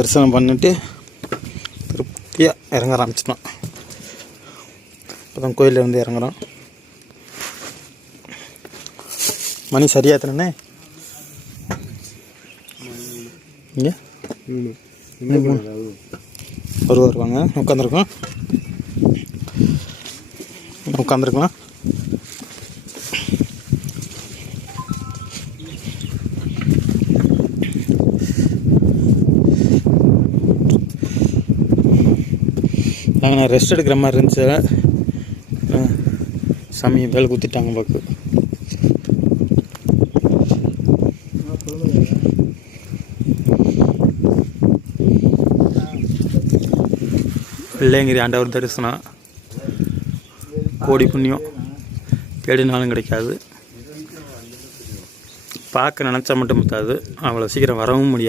தரிசனம் பண்ணிட்டு திருப்தியாக இறங்க ஆரம்பிச்சிட்டோம். இப்போ தான் கோயிலில் வந்து இறங்குறோம். மணி சரியா தானே? இங்கே வருவாங்க. உட்காந்துருக்கலாம். நாங்கள் ரெஸ்ட் எடுக்கிற மாதிரி இருந்துச்சு. சாமி வேலை குத்திட்டாங்க பார்க்கு. வெள்ளையங்கிரி ஆண்டவர் தரிசனம் கோடி புண்ணியம், தேடினாலும் கிடைக்காது. பார்க்க நினச்சா மட்டும் பத்தாது, அவ்வளோ சீக்கிரம் வரவும் முடியாது.